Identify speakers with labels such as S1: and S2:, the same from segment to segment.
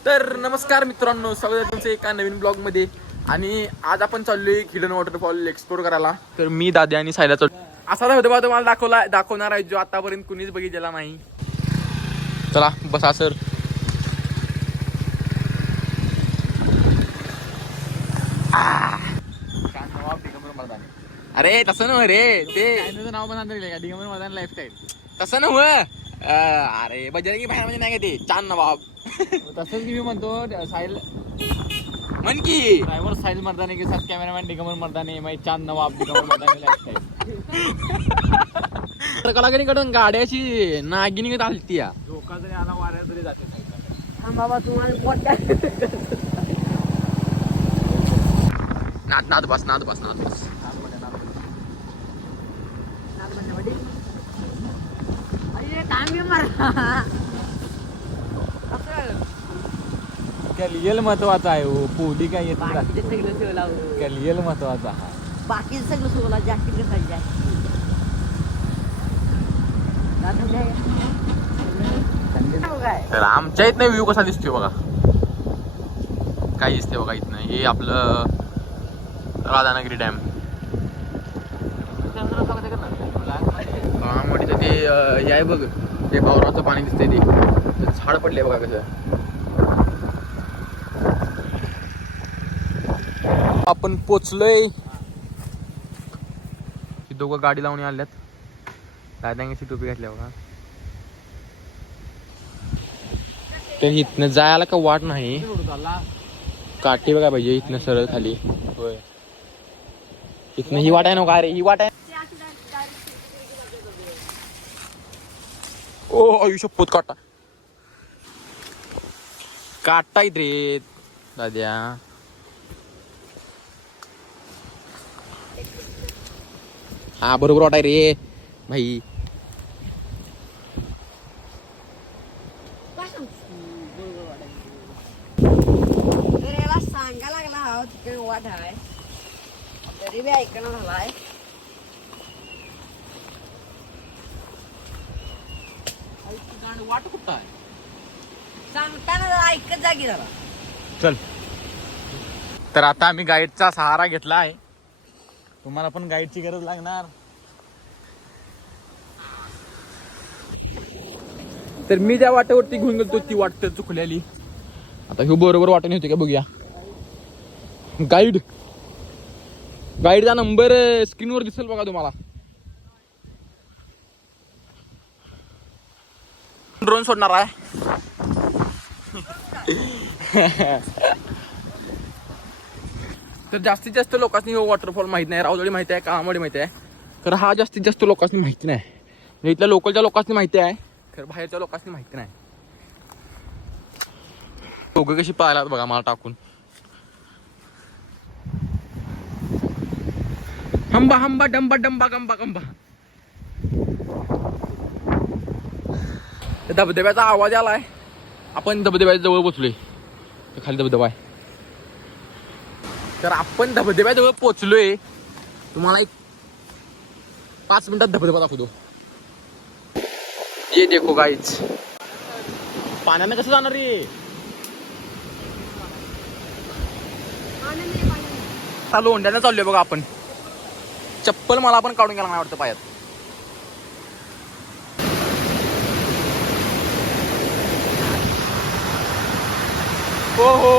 S1: तर नमस्कार मित्रांनो, स्वागत आहे तुमचं एका नवीन ब्लॉग मध्ये. आणि आज आपण चाललोय हिडन वॉटरफॉल एक्सप्लोर करायला. तर मी दादी आणि सायला चाललो. असा धबधबा तुम्हाला दाखवणार आहे जो आतापर्यंत कुणीच बघितलेला नाही. चला बसा सर. अरे तसं नव्ह रे, ते नाव पण दिगंबर मर्दानी लाईफस्टाईल. तसं नव्ह. अरे बजरंगी भाई म्हणजे नाही का ते चांद नवाब. तसंच मी म्हणतो साहिल म्हण की ड्रायव्हर साहिल मर्दानी के साथ कॅमेरामॅन दिगंबर मर्दानी मैं चांद नवाब दिगंबर मर्दानी लाईफस्टाईल. कलाकारीकडून गाड्याची नागिनी आलती या. धोका जरी आला वाऱ्यात जरी जाते बाबा तुम्हाला नाद बस. कॅलियल महत्वाचा आहे हो, पोली काय येत कॅलियल महत्वाचा.
S2: बाकी सगळं सोला जॅकेट
S1: तर आमच्या इथनं व्ह्यू कसा दिसतोय बघा. काय दिसते बघा इथनं. हे आपलं राधानगरी डॅम. मोठीचं ते हे आहे बघ, ते पावराचं पाणी दिसतंय. ते झाड पडले बघा कसं. आपण पोचलोय. दोघं गाडी लावून आल्यात. दादांची टोपी घातल्या बघा. तर इथनं जायला का वाट नाही, काठी बघा पाहिजे इथनं सरळ खाली. होय इथनं ही वाट आहे ना का रे, ही वाट आहे. ओ आयुष्यपत काटा काटा इथ रे दाद्या. हा बरोबर वाटाय रे भाई.
S2: सांगा लागला हा तिकडे वाट आहे तरी बी ऐकणार झालाय.
S1: वाट कुठं आहे
S2: सांगताना ऐकत जागी झाला.
S1: चल. तर आता आम्ही गाईडचा सहारा घेतला आहे. तुम्हाला पण गाईडची गरज लागणार. तर मी ज्या वाटेवरती घेऊन गेलो ती वाट चुकलेली. आता ह्यो बरोबर वाटेने होती का बघूया. गाईडचा नंबर स्क्रीनवर दिसेल बघा तुम्हाला. ड्रोन सोडणार आहे. तर जास्तीत जास्त लोकांनी हो वॉटरफॉल माहित नाही. रावजोडी माहिती आहे, कामाडी माहिती आहे. तर हा जास्तीत जास्त लोकांनी माहिती नाही. म्हणजे इथल्या लोकलच्या लोकांनी माहिती आहे, तर बाहेरच्या लोकांनी माहिती नाही. दोघं कशी पाहायला बघा मला टाकून. हंबा हंबा डंबा डंबा गंबा गंबा. धबधब्याचा आवाज आलाय. आपण धबधब्याच्या जवळ पोचलोय. खाली धबधबा आहे. तर आपण धबधब्याजवळ पोचलोय. तुम्हाला एक 5 मिनिटात धबधबा दाखवतो. ये देखो गाईज. पाण्यानं कसं जाणार रे. लोंढ्यानं चाललोय बघा आपण. चप्पल मला पण काढून गेला नाही वाटतं पायात. हो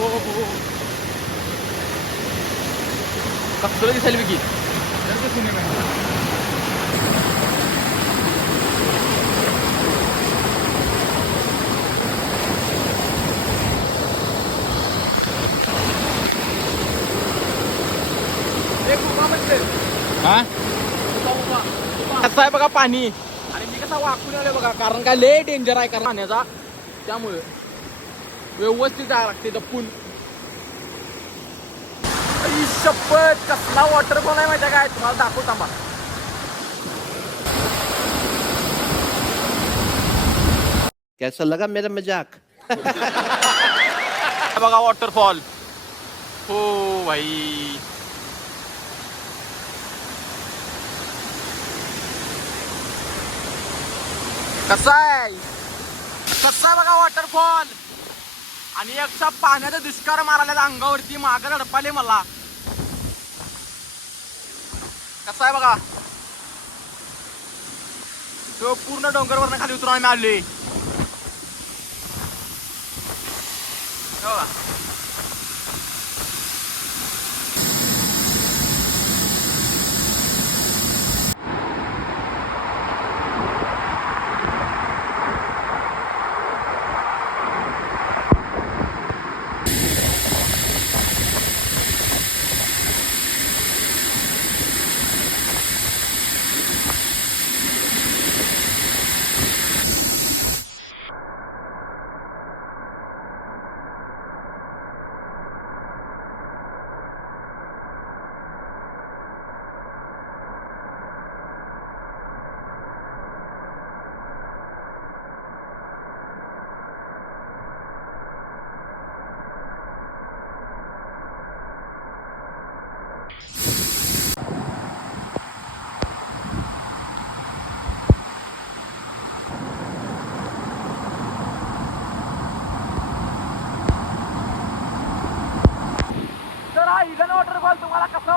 S1: कसं दिसायला विकी. कसं आहे बघा पाणी. आणि मी कसा वाकून आलोय बघा, कारण काय लय डेंजर आहे कारण पाण्याचा. त्यामुळे व्यवस्थित जायला लागते जपून. शपथ कसला वॉटरफॉल आहे माहिती काय, तुम्हाला दाखवता थांबा.
S3: कैसा लगा मेरा मजाक.
S1: बघा वॉटरफॉल. हो भाई कसा आहे बघा वॉटरफॉल. आणि एकशा पाण्याचा दुष्काळ मारायला अंगावरती मागं धडपाले मला. कसा आहे बघा तो पूर्ण डोंगरवरनं खाली उतरून आम्ही आलोय. बघा तर हा हिडन वॉटरफॉल तुम्हाला कसा